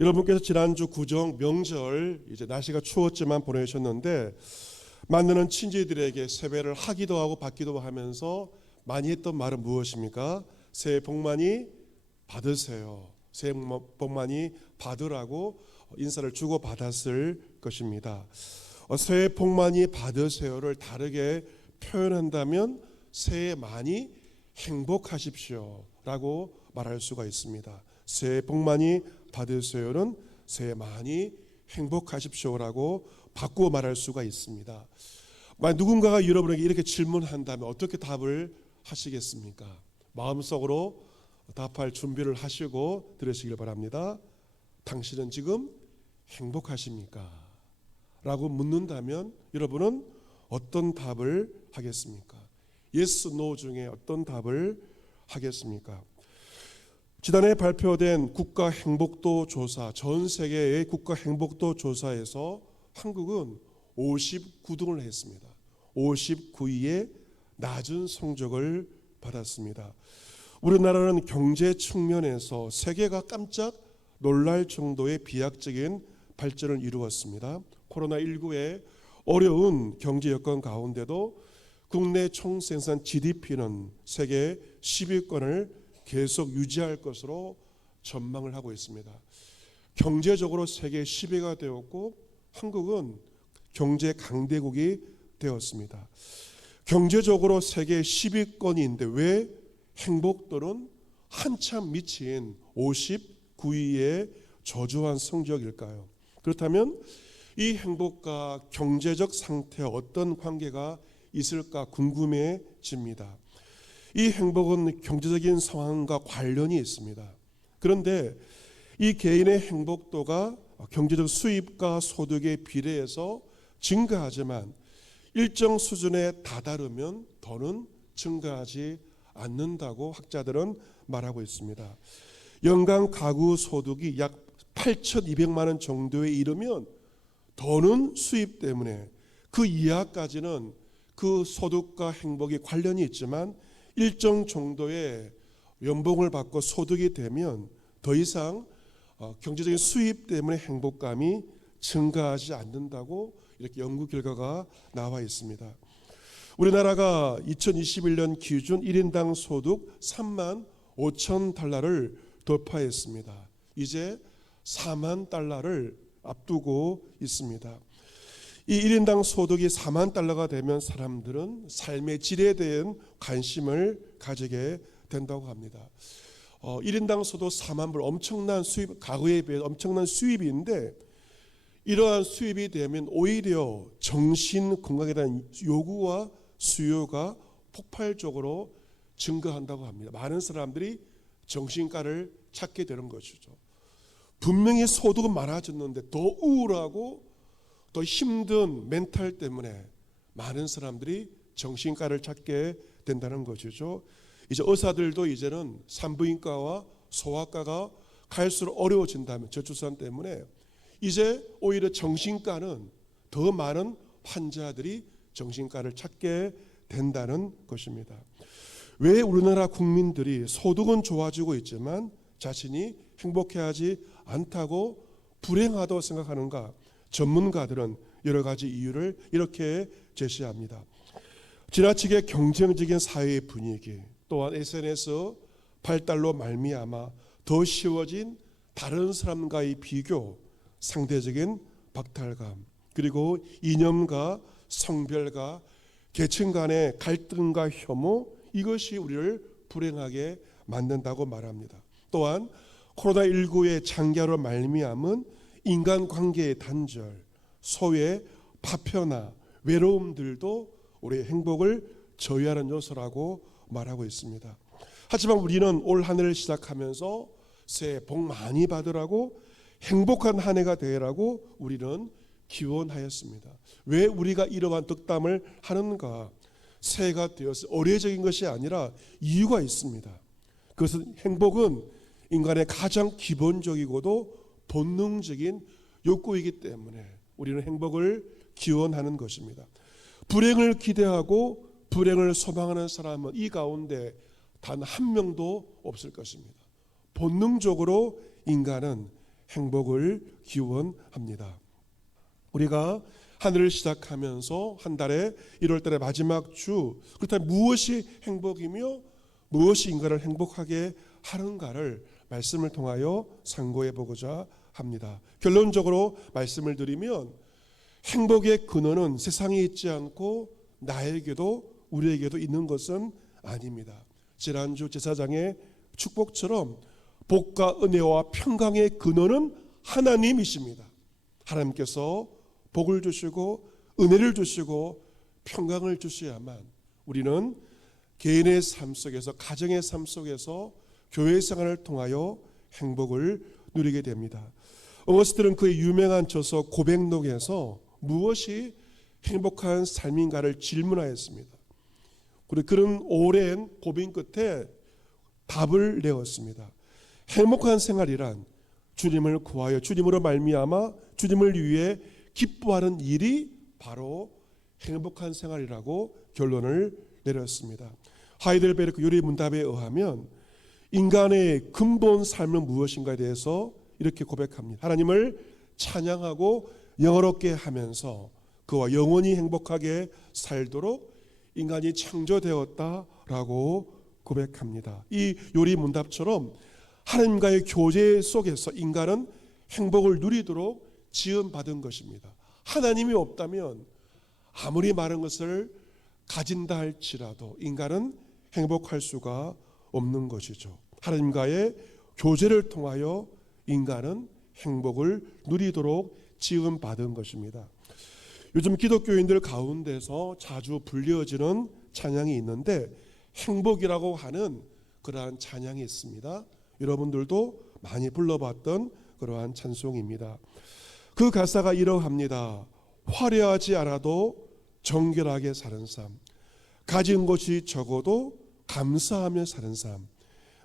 여러분께서 지난주 구정 명절 이제 날씨가 추웠지만 보내셨는데 만나는 친지들에게 세배를 하기도 하고 받기도 하면서 많이 했던 말은 무엇입니까? 새해 복 많이 받으세요. 새해 복 많이 받으라고 인사를 주고 받았을 것입니다. 새해 복 많이 받으세요를 다르게 표현한다면 새해 많이 행복하십시오 라고 말할 수가 있습니다. 새해 복 많이 받으세요는 새해 많이 행복하십시오라고 바꾸어 말할 수가 있습니다. 만약 누군가가 여러분에게 이렇게 질문한다면 어떻게 답을 하시겠습니까? 마음속으로 답할 준비를 하시고 들으시길 바랍니다. 당신은 지금 행복하십니까? 라고 묻는다면 여러분은 어떤 답을 하겠습니까? yes, no 중에 어떤 답을 하겠습니까? 지난해 발표된 국가 행복도 조사, 전 세계의 국가 행복도 조사에서 한국은 59등을 했습니다. 59위의 낮은 성적을 받았습니다. 우리나라는 경제 측면에서 세계가 깜짝 놀랄 정도의 비약적인 발전을 이루었습니다. 코로나19의 어려운 경제 여건 가운데도 국내 총생산 GDP는 세계 10위권을 계속 유지할 것으로 전망을 하고 있습니다. 경제적으로 세계 10위가 되었고 한국은 경제 강대국이 되었습니다. 경제적으로 세계 10위권인데 왜 행복도는 한참 미친 59위의 저조한 성적일까요? 그렇다면 이 행복과 경제적 상태에 어떤 관계가 있을까 궁금해집니다. 이 행복은 경제적인 상황과 관련이 있습니다. 그런데 이 개인의 행복도가 경제적 수입과 소득에 비례해서 증가하지만 일정 수준에 다다르면 더는 증가하지 않는다고 학자들은 말하고 있습니다. 연간 가구 소득이 약 8,200만 원 정도에 이르면 더는 수입 때문에 그 이하까지는 그 소득과 행복이 관련이 있지만 일정 정도의 연봉을 받고 소득이 되면 더 이상 경제적인 수입 때문에 행복감이 증가하지 않는다고 이렇게 연구 결과가 나와 있습니다. 우리나라가 2021년 기준 1인당 소득 3만 5천 달러를 돌파했습니다. 이제 4만 달러를 앞두고 있습니다. 이 1인당 소득이 4만 달러가 되면 사람들은 삶의 질에 대한 관심을 가지게 된다고 합니다. 1인당 소득 4만 불 엄청난 수입, 가구에 비해 엄청난 수입인데 이러한 수입이 되면 오히려 정신 건강에 대한 요구와 수요가 폭발적으로 증가한다고 합니다. 많은 사람들이 정신과를 찾게 되는 것이죠. 분명히 소득은 많아졌는데 더 우울하고 더 힘든 멘탈 때문에 많은 사람들이 정신과를 찾게 된다는 것이죠. 이제 의사들도 이제는 산부인과와 소아과가 갈수록 어려워진다면 저출산 때문에 이제 오히려 정신과는 더 많은 환자들이 정신과를 찾게 된다는 것입니다. 왜 우리나라 국민들이 소득은 좋아지고 있지만 자신이 행복해하지 않다고 불행하다고 생각하는가? 전문가들은 여러 가지 이유를 이렇게 제시합니다. 지나치게 경쟁적인 사회의 분위기, 또한 SNS 발달로 말미암아 더 쉬워진 다른 사람과의 비교, 상대적인 박탈감, 그리고 이념과 성별과 계층 간의 갈등과 혐오, 이것이 우리를 불행하게 만든다고 말합니다. 또한 코로나19의 장기화로 말미암은 인간관계의 단절, 소외, 파편화, 외로움들도 우리의 행복을 저해하는 요소라고 말하고 있습니다. 하지만 우리는 올 한 해를 시작하면서 새해 복 많이 받으라고 행복한 한 해가 되라고 우리는 기원하였습니다. 왜 우리가 이러한 덕담을 하는가? 새해가 되어서 의례적인 것이 아니라 이유가 있습니다. 그것은 행복은 인간의 가장 기본적이고도 본능적인 욕구이기 때문에 우리는 행복을 기원하는 것입니다. 불행을 기대하고 불행을 소망하는 사람은 이 가운데 단 한 명도 없을 것입니다. 본능적으로 인간은 행복을 기원합니다. 우리가 한 해를 시작하면서 한 달에 1월 달의 마지막 주, 그렇다면 무엇이 행복이며 무엇이 인간을 행복하게 하는가를 말씀을 통하여 상고해 보고자 합니다. 결론적으로 말씀을 드리면 행복의 근원은 세상에 있지 않고 나에게도 우리에게도 있는 것은 아닙니다. 지난주 제사장의 축복처럼 복과 은혜와 평강의 근원은 하나님이십니다. 하나님께서 복을 주시고 은혜를 주시고 평강을 주셔야만 우리는 개인의 삶 속에서, 가정의 삶 속에서, 교회 생활을 통하여 행복을 누리게 됩니다. 어거스틴은 그의 유명한 저서 고백록에서 무엇이 행복한 삶인가를 질문하였습니다. 그리고 그런 오랜 고민 끝에 답을 내었습니다. 행복한 생활이란 주님을 구하여 주님으로 말미암아 주님을 위해 기뻐하는 일이 바로 행복한 생활이라고 결론을 내렸습니다. 하이델베르크 요리문답에 의하면 인간의 근본 삶은 무엇인가에 대해서 이렇게 고백합니다. 하나님을 찬양하고 영화롭게 하면서 그와 영원히 행복하게 살도록 인간이 창조되었다라고 고백합니다. 이 요리문답처럼 하나님과의 교제 속에서 인간은 행복을 누리도록 지음받은 것입니다. 하나님이 없다면 아무리 많은 것을 가진다 할지라도 인간은 행복할 수가 없는 것이죠. 하나님과의 교제를 통하여 인간은 행복을 누리도록 지음받은 것입니다. 요즘 기독교인들 가운데서 자주 불려지는 찬양이 있는데 행복이라고 하는 그러한 찬양이 있습니다. 여러분들도 많이 불러봤던 그러한 찬송입니다. 그 가사가 이러합니다. 화려하지 않아도 정결하게 사는 삶, 가진 것이 적어도 감사하며 사는 삶,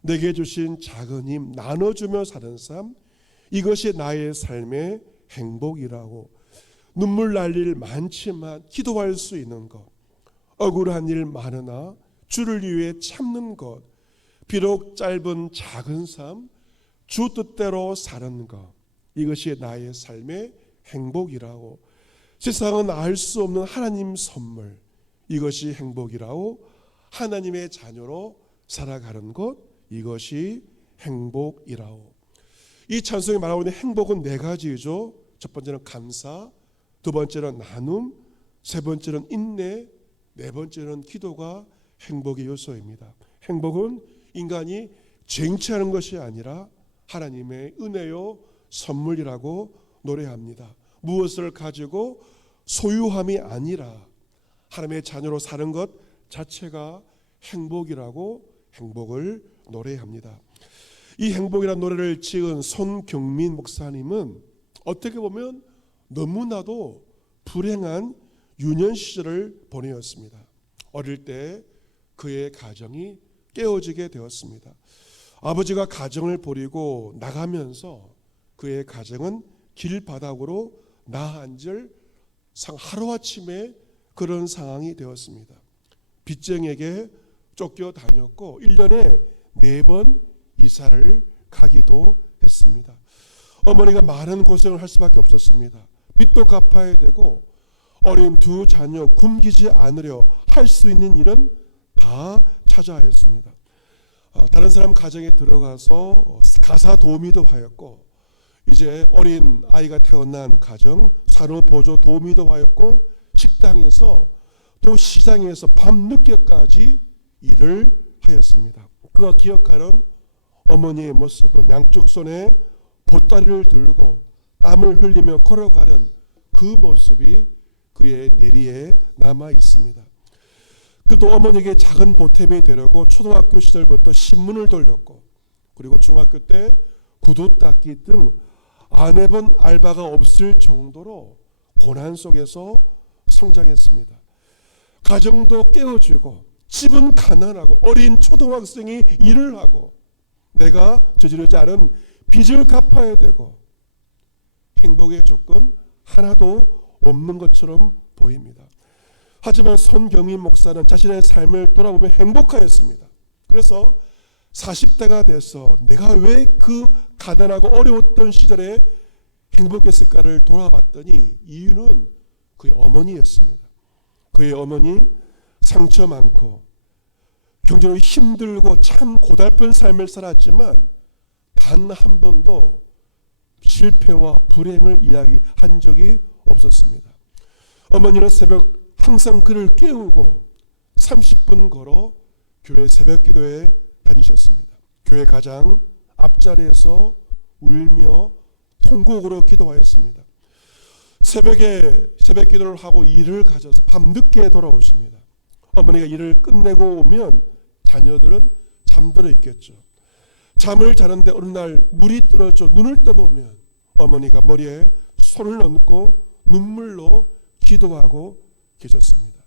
내게 주신 작은 힘 나눠주며 사는 삶, 이것이 나의 삶의 행복이라고. 눈물 날 일 많지만 기도할 수 있는 것, 억울한 일 많으나 주를 위해 참는 것, 비록 짧은 작은 삶, 주 뜻대로 사는 것, 이것이 나의 삶의 행복이라고. 세상은 알 수 없는 하나님 선물, 이것이 행복이라고. 하나님의 자녀로 살아가는 것, 이것이 행복이라고. 이 찬송이 말하고 있는 행복은 네 가지죠. 첫 번째는 감사, 두 번째는 나눔, 세 번째는 인내, 네 번째는 기도가 행복의 요소입니다. 행복은 인간이 쟁취하는 것이 아니라 하나님의 은혜요 선물이라고 노래합니다. 무엇을 가지고 소유함이 아니라 하나님의 자녀로 사는 것 자체가 행복이라고 행복을 노래합니다. 이 행복이라는 노래를 지은 손경민 목사님은 어떻게 보면 너무나도 불행한 유년 시절을 보내었습니다. 어릴 때 그의 가정이 깨어지게 되었습니다. 아버지가 가정을 버리고 나가면서 그의 가정은 길바닥으로 나앉을 하루아침에 그런 상황이 되었습니다. 빚쟁이에게 쫓겨다녔고 1년에 4번 이사를 가기도 했습니다. 어머니가 많은 고생을 할 수밖에 없었습니다. 빚도 갚아야 되고 어린 두 자녀 굶기지 않으려 할 수 있는 일은 다 찾아야 했습니다. 다른 사람 가정에 들어가서 가사 도우미도 하였고, 이제 어린 아이가 태어난 가정 산후보조 도우미도 하였고, 식당에서 또 시장에서 밤늦게까지 일을 하였습니다. 그가 기억하는 어머니의 모습은 양쪽 손에 보따리를 들고 땀을 흘리며 걸어가는 그 모습이 그의 내리에 남아 있습니다. 그도 어머니에게 작은 보탬이 되려고 초등학교 시절부터 신문을 돌렸고, 그리고 중학교 때 구두 닦기 등 안 해본 알바가 없을 정도로 고난 속에서 성장했습니다. 가정도 깨어지고 집은 가난하고 어린 초등학생이 일을 하고 내가 저지르지 않은 빚을 갚아야 되고 행복의 조건 하나도 없는 것처럼 보입니다. 하지만 손경민 목사는 자신의 삶을 돌아보며 행복하였습니다. 그래서 40대가 돼서 내가 왜 그 가난하고 어려웠던 시절에 행복했을까를 돌아봤더니 이유는 그의 어머니였습니다. 그의 어머니 상처 많고 경제적으로 힘들고 참 고달픈 삶을 살았지만 단 한 번도 실패와 불행을 이야기한 적이 없었습니다. 어머니는 새벽 항상 그를 깨우고 30분 걸어 교회 새벽 기도에 다니셨습니다. 교회 가장 앞자리에서 울며 통곡으로 기도하였습니다. 새벽에 새벽 기도를 하고 일을 가져서 밤늦게 돌아오십니다. 어머니가 일을 끝내고 오면 자녀들은 잠들어 있겠죠. 잠을 자는데 어느 날 물이 떨어져 눈을 떠보면 어머니가 머리에 손을 얹고 눈물로 기도하고 계셨습니다.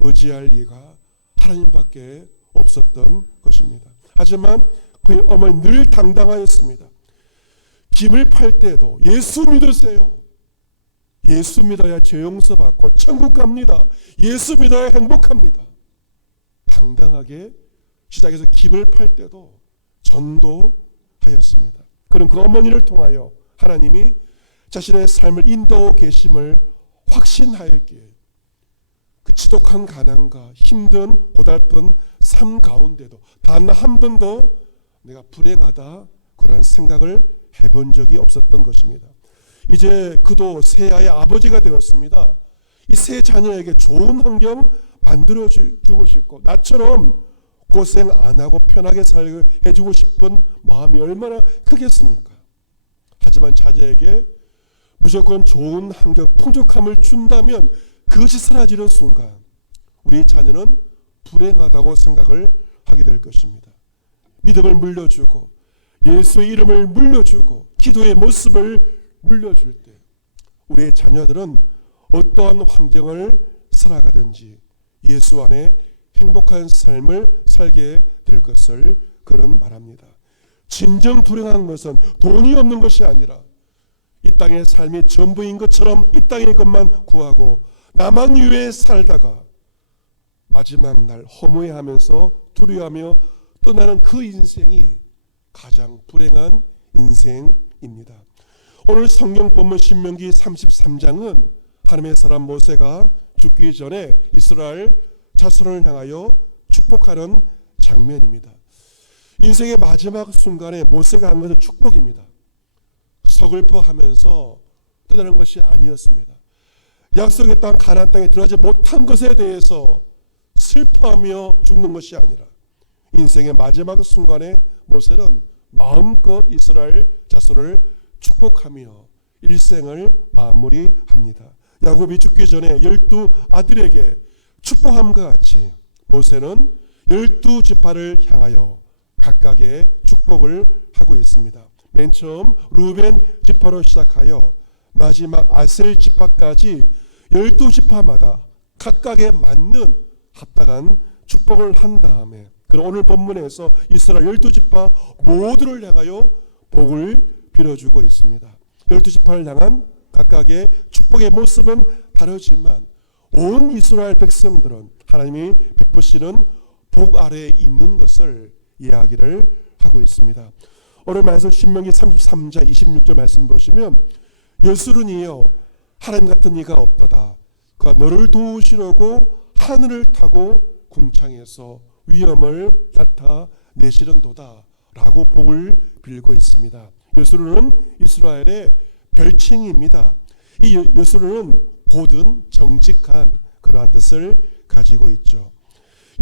의지할 이가 하나님밖에 없었던 것입니다. 하지만 그 어머니 늘 당당하였습니다. 집을 팔 때도 예수 믿으세요. 예수 믿어야 죄 용서받고 천국 갑니다. 예수 믿어야 행복합니다. 당당하게 시작해서 집을 팔 때도 전도하였습니다. 그럼 그 어머니를 통하여 하나님이 자신의 삶을 인도하고 계심을 확신하였기에 그 지독한 가난과 힘든 고달픈 삶 가운데도 단 한 번도 내가 불행하다 그런 생각을 해본 적이 없었던 것입니다. 이제 그도 새 아이의 아버지가 되었습니다. 이 세 자녀에게 좋은 환경 만들어주고 싶고 나처럼 고생 안 하고 편하게 살게 해주고 싶은 마음이 얼마나 크겠습니까? 하지만 자녀에게 무조건 좋은 환경, 풍족함을 준다면 그것이 사라지는 순간 우리 자녀는 불행하다고 생각을 하게 될 것입니다. 믿음을 물려주고 예수의 이름을 물려주고 기도의 모습을 물려줄 때 우리의 자녀들은 어떠한 환경을 살아가든지 예수 안에 행복한 삶을 살게 될 것을 그는 말합니다. 진정 불행한 것은 돈이 없는 것이 아니라 이 땅의 삶이 전부인 것처럼 이 땅의 것만 구하고 나만 위해 살다가 마지막 날 허무해하면서 두려워하며 떠나는 그 인생이 가장 불행한 인생입니다. 오늘 성경 본문 신명기 33장은 하나님의 사람 모세가 죽기 전에 이스라엘 자손을 향하여 축복하는 장면입니다. 인생의 마지막 순간에 모세가 한 것은 축복입니다. 서글퍼하면서 떠나는 것이 아니었습니다. 약속의 땅 가나안 땅에 들어가지 못한 것에 대해서 슬퍼하며 죽는 것이 아니라 인생의 마지막 순간에 모세는 마음껏 이스라엘 자손을 축복하며 일생을 마무리합니다. 야곱이 죽기 전에 12 아들에게 축복함과 같이 모세는 12지파를 향하여 각각의 축복을 하고 있습니다. 맨 처음 루벤 지파로 시작하여 마지막 아셀 지파까지 12지파마다 각각에 맞는 합당한 축복을 한 다음에 오늘 본문에서 이스라엘 12지파 모두를 향하여 복을 빌어주고 있습니다. 12지파를 향한 각각의 축복의 모습은 다르지만 온 이스라엘 백성들은 하나님이 베푸시는 복 아래에 있는 것을 이야기를 하고 있습니다. 오늘 말씀 신명기 33장 26절 말씀 보시면 예수는이여 하나님 같은 이가 없도다. 그가 너를 도우시려고 하늘을 타고 궁창에서 위엄을 나타내시는도다 라고 복을 빌고 있습니다. 예수는 이스라엘의 별칭입니다. 이 예수는 곧은 정직한 그러한 뜻을 가지고 있죠.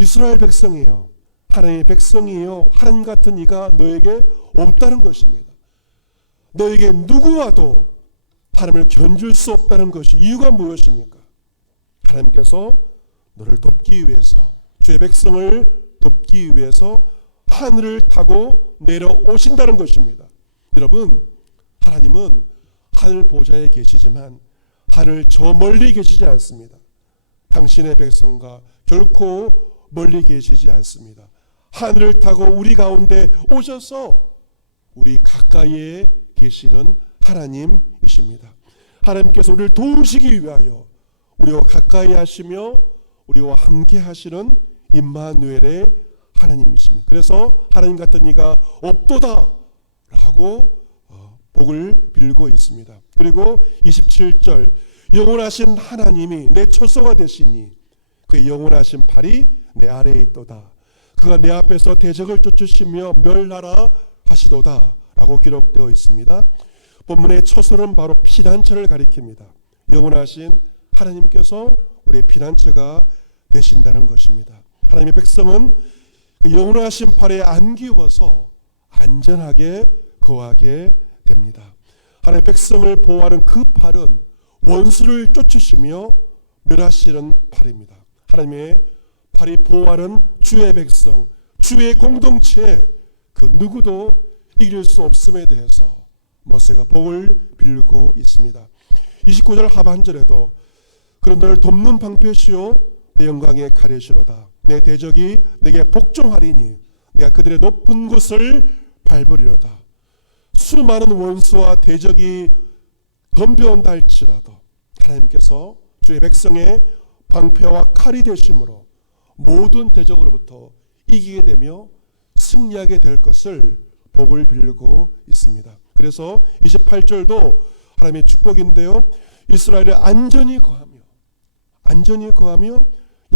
이스라엘 백성이요 하나님의 백성이요 하나님 같은 이가 너에게 없다는 것입니다. 너에게 누구와도 하나님을 견줄 수 없다는 것이 이유가 무엇입니까? 하나님께서 너를 돕기 위해서 주의 백성을 돕기 위해서 하늘을 타고 내려오신다는 것입니다. 여러분 하나님은 하늘 보좌에 계시지만 하늘 저 멀리 계시지 않습니다. 당신의 백성과 결코 멀리 계시지 않습니다. 하늘을 타고 우리 가운데 오셔서 우리 가까이에 계시는 하나님이십니다. 하나님께서 우리를 도우시기 위하여 우리와 가까이 하시며 우리와 함께 하시는 임마누엘의 하나님이십니다. 그래서 하나님 같은 이가 없도다 라고 복을 빌고 있습니다. 그리고 27절 영원하신 하나님이 내 처소가 되시니 그 영원하신 팔이 내 아래에 있도다. 그가 내 앞에서 대적을 쫓으시며 멸하라 하시도다 라고 기록되어 있습니다. 본문의 처소는 바로 피난처를 가리킵니다. 영원하신 하나님께서 우리의 피난처가 되신다는 것입니다. 하나님의 백성은 그 영원하신 팔에 안기워서 안전하게 거하게 됩니다. 하나님의 백성을 보호하는 그 팔은 원수를 쫓으시며 멸하시는 팔입니다. 하나님의 팔이 보호하는 주의 백성, 주의 공동체에 그 누구도 이길 수 없음에 대해서 모세가 복을 빌고 있습니다. 29절 하반절에도 그런 너를 돕는 방패시오 내 영광의 가래시로다. 내 대적이 내게 복종하리니 내가 그들의 높은 곳을 밟으리로다. 수많은 원수와 대적이 덤벼온다 할지라도 하나님께서 주의 백성의 방패와 칼이 되심으로 모든 대적으로부터 이기게 되며 승리하게 될 것을 복을 빌고 있습니다. 그래서 28절도 하나님의 축복인데요. 이스라엘을 안전히 거하며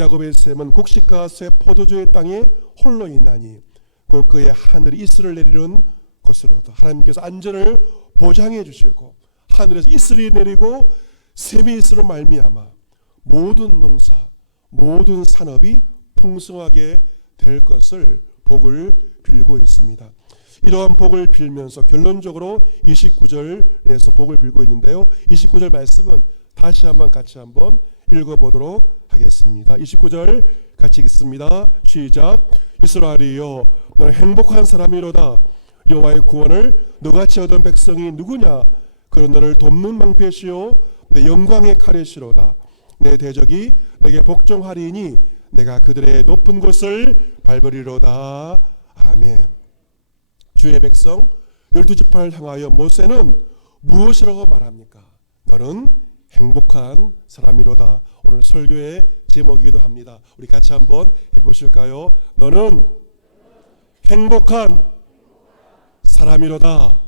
야곱의 샘은 곡식과 새 포도주의 땅에 홀로 있나니 곧 그의 하늘이 이슬을 내리는 곳으로다. 하나님께서 안전을 보장해 주시고 하늘에서 이슬이 내리고 샘의 이슬로 말미암아 모든 농사 모든 산업이 풍성하게 될 것을 복을 빌고 있습니다. 이러한 복을 빌면서 결론적으로 29절에서 복을 빌고 있는데요. 29절 말씀은 다시 한번 같이 한번 읽어보도록 하겠습니다. 29절 같이 읽습니다. 시작. 이스라엘이여 너 행복한 사람이로다. 여호와의 구원을 너같이 얻은 백성이 누구냐. 그런 너를 돕는 방패시오 내 영광의 칼이시로다. 내 대적이 내게 복종하리니 내가 그들의 높은 곳을 밟으리로다. 아멘. 주의 백성 12지파를 향하여 모세는 무엇이라고 말합니까? 너는 행복한 사람이로다. 오늘 설교의 제목이기도 합니다. 우리 같이 한번 해보실까요? 너는 행복한 사람이로다.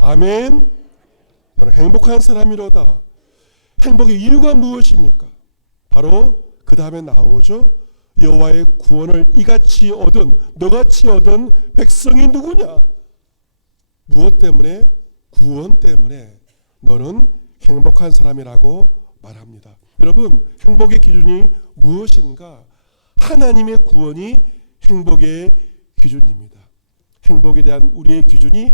아멘. 너는 행복한 사람이로다. 행복의 이유가 무엇입니까? 바로 그 다음에 나오죠. 여호와의 구원을 이같이 얻은 너같이 얻은 백성이 누구냐? 무엇 때문에? 구원 때문에 너는 행복한 사람이라고 말합니다. 여러분 행복의 기준이 무엇인가? 하나님의 구원이 행복의 기준입니다. 행복에 대한 우리의 기준이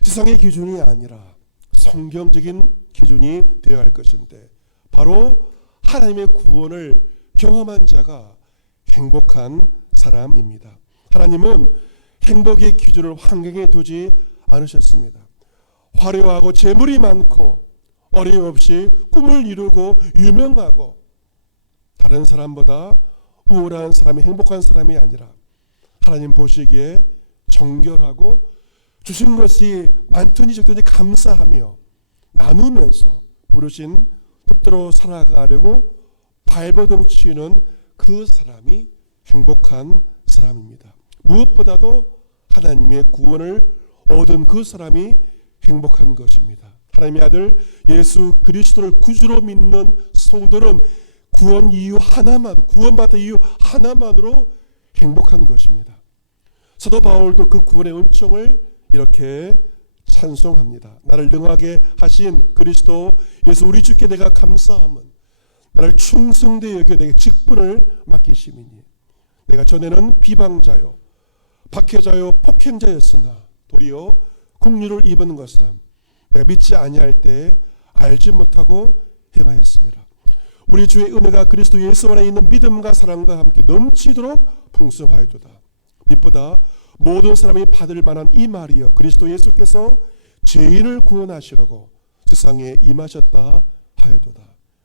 세상의 기준이 아니라 성경적인 기준이 되어야 할 것인데 바로 하나님의 구원을 경험한 자가 행복한 사람입니다. 하나님은 행복의 기준을 환경에 두지 않으셨습니다. 화려하고 재물이 많고 어림없이 꿈을 이루고 유명하고 다른 사람보다 우월한 사람이 행복한 사람이 아니라 하나님 보시기에 정결하고 주신 것이 많더니 적더니 감사하며 나누면서 부르신 뜻대로 살아가려고 발버둥 치는 그 사람이 행복한 사람입니다. 무엇보다도 하나님의 구원을 얻은 그 사람이 행복한 것입니다. 하나님의 아들 예수 그리스도를 구주로 믿는 성도는 구원받은 이유 하나만으로 행복한 것입니다. 사도 바울도 그 구원의 은총을 이렇게 찬송합니다. 나를 능하게 하신 그리스도 예수 우리 주께 내가 감사함은 나를 충성되이 여겨 내게 직분을 맡기심이니 내가 전에는 비방자요 박해자요 폭행자였으나 도리어 긍휼을 입은 것은 내가 믿지 아니할 때 알지 못하고 해마였습니다. 우리 주의 은혜가 그리스도 예수 안에 있는 믿음과 사랑과 함께 넘치도록 풍성하여도다. 빛보다 모든 사람이 받을 만한 이 말이여 그리스도 예수께서 죄인을 구원하시려고 세상에 임하셨다 하여도다.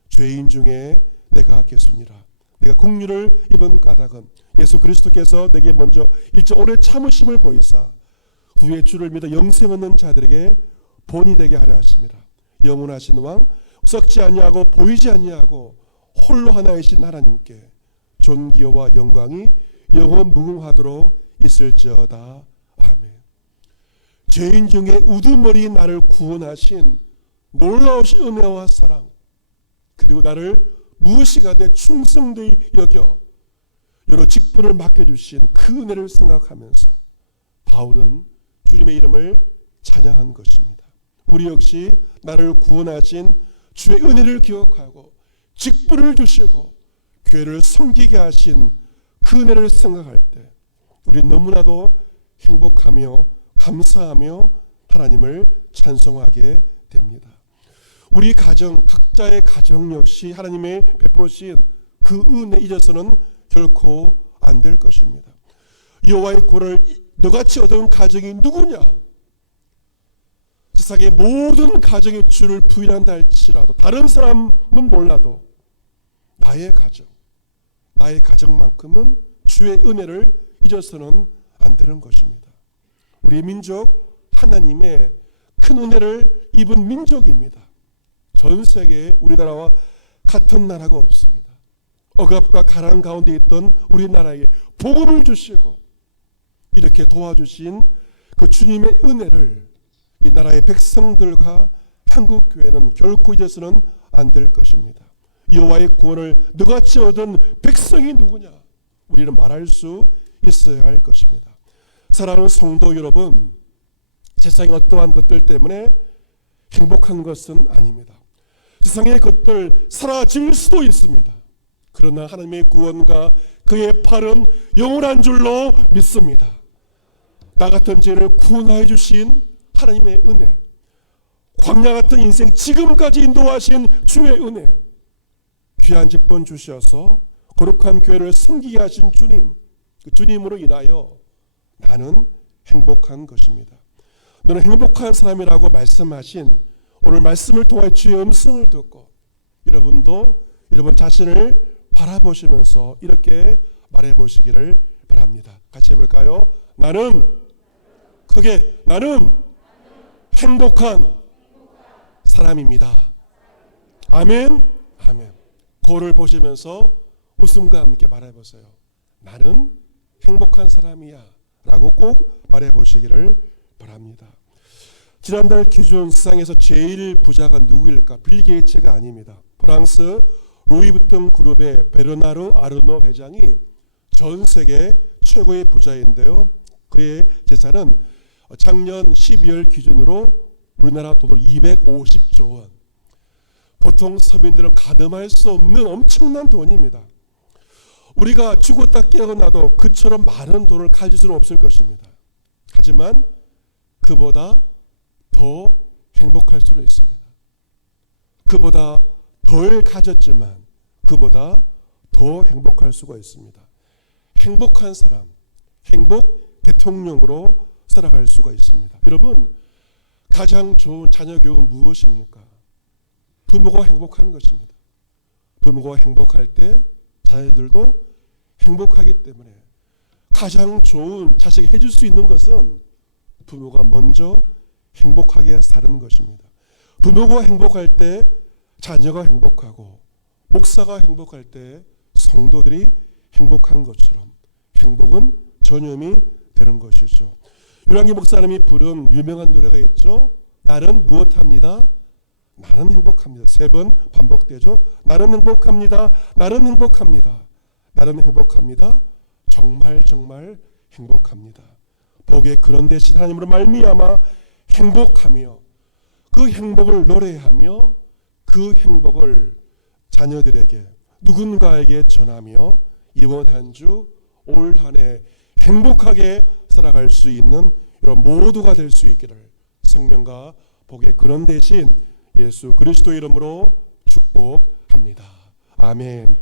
죄인 중에 내가 개수니라. 내가 긍휼을 입은 까닭은 예수 그리스도께서 내게 먼저 일찍 오래 참으심을 보이사 후에 주를 믿어 영생 얻는 자들에게 본이 되게 하려 하십니다. 영원하신 왕 썩지 아니하고 보이지 아니하고 홀로 하나이신 하나님께 존귀와 영광이 영원 무궁하도록 있을지어다. 아멘. 죄인 중에 우두머리 나를 구원하신 놀라우신 은혜와 사랑, 그리고 나를 무엇이가되 충성되이 여겨 여러 직분을 맡겨주신 그 은혜를 생각하면서 바울은 주님의 이름을 찬양한 것입니다. 우리 역시 나를 구원하신 주의 은혜를 기억하고 직분을 주시고 교회를 섬기게 하신 그 은혜를 생각할 때 우리는 너무나도 행복하며 감사하며 하나님을 찬송하게 됩니다. 우리 가정, 각자의 가정 역시 하나님의 베푸신 그 은혜 잊어서는 결코 안 될 것입니다. 여호와의 구원을 너같이 얻은 가정이 누구냐? 세상의 모든 가정의 주를 부인한다 할지라도 다른 사람은 몰라도 나의 가정만큼은 주의 은혜를 잊어서는 안 되는 것입니다. 우리 민족 하나님의 큰 은혜를 입은 민족입니다. 전 세계에 우리나라와 같은 나라가 없습니다. 억압과 가난 가운데 있던 우리나라에 복음을 주시고 이렇게 도와주신 그 주님의 은혜를 이 나라의 백성들과 한국교회는 결코 잊어서는 안 될 것입니다. 여호와의 구원을 너같이 얻은 백성이 누구냐? 우리는 말할 수 있어야 할 것입니다. 사랑하는 성도 여러분, 세상의 어떠한 것들 때문에 행복한 것은 아닙니다. 세상의 것들 사라질 수도 있습니다. 그러나 하나님의 구원과 그의 팔은 영원한 줄로 믿습니다. 나 같은 죄를 구원해 주신 하나님의 은혜, 광야 같은 인생 지금까지 인도하신 주의 은혜, 귀한 직분 주셔서 거룩한 교회를 섬기게 하신 주님, 그 주님으로 인하여 나는 행복한 것입니다. 너는 행복한 사람이라고 말씀하신 오늘 말씀을 통한 주의 음성을 듣고 여러분도 여러분 자신을 바라보시면서 이렇게 말해보시기를 바랍니다. 같이 해볼까요? 나는 행복한 사람입니다. 아멘. 아멘. 거울을 보시면서 웃음과 함께 말해보세요. 나는 행복한 사람이야 라고 꼭 말해보시기를 바랍니다. 지난달 기준 세상에서 제일 부자가 누구일까? 빌 게이츠가 아닙니다. 프랑스 루이비통 그룹의 베르나르 아르노 회장이 전 세계 최고의 부자인데요. 그의 재산은 작년 12월 기준으로 우리나라 돈으로 250조 원. 보통 서민들은 가늠할 수 없는 엄청난 돈입니다. 우리가 죽었다 깨어나도 그처럼 많은 돈을 가질 수는 없을 것입니다. 하지만 그보다 더 행복할 수는 있습니다. 그보다 덜 가졌지만 그보다 더 행복할 수가 있습니다. 행복한 사람, 행복 대통령으로 살아갈 수가 있습니다. 여러분, 가장 좋은 자녀 교육은 무엇입니까? 부모가 행복한 것입니다. 부모가 행복할 때 자녀들도 행복하기 때문에 가장 좋은 자식이 해줄 수 있는 것은 부모가 먼저 행복하게 사는 것입니다. 부모가 행복할 때 자녀가 행복하고 목사가 행복할 때 성도들이 행복한 것처럼 행복은 전염이 되는 것이죠. 유한기 목사님이 부른 유명한 노래가 있죠. 나는 무엇합니다? 나는 행복합니다. 3번 반복되죠. 나는 행복합니다. 나는 행복합니다. 나는 행복합니다. 정말 정말 행복합니다. 복의 근원 되신 하나님으로 말미암아 행복하며 그 행복을 노래하며 그 행복을 자녀들에게 누군가에게 전하며 이번 한 주 올 한 해 행복하게 살아갈 수 있는 이런 모두가 될 수 있기를 생명과 복의 근원 되신 예수 그리스도 이름으로 축복합니다. 아멘.